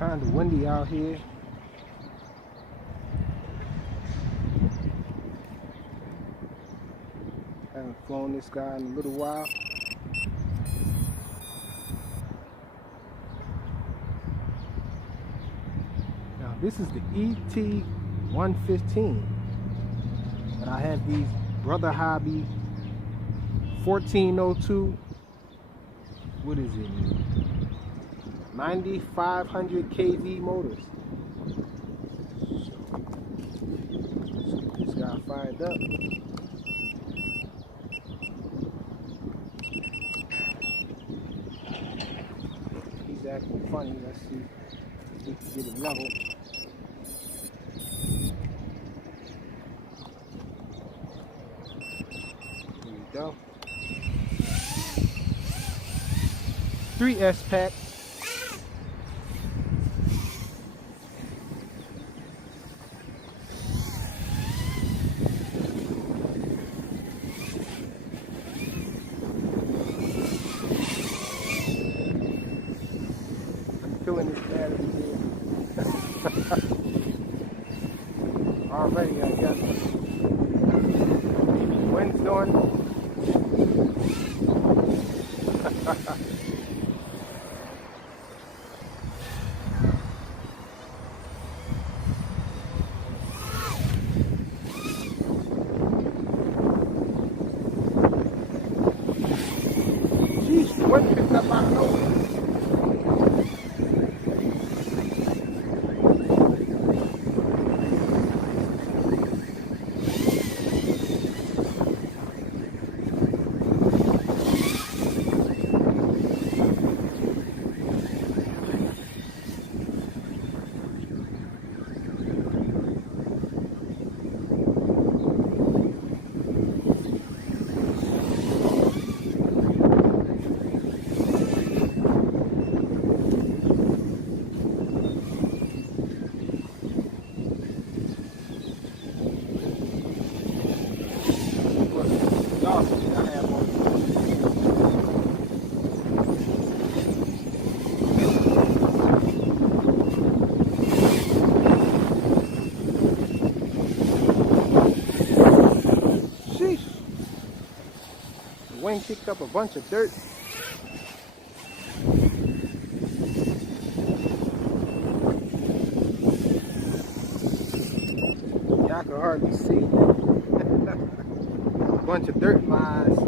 Kind of windy out here. Haven't flown this guy in a little while. Now this is the ET-115, and I have these Brother Hobby 1402. What is it? 9,500 kV motors. Let's get this guy fired up. He's acting funny. Let's see if we can get him level. Here we go. 3S pack. Feeling this battery here. Already I got the wind's doing. Jeez, the wind picked up out of nowhere. The wind kicked up a bunch of dirt. Y'all can hardly see. A bunch of dirt flies.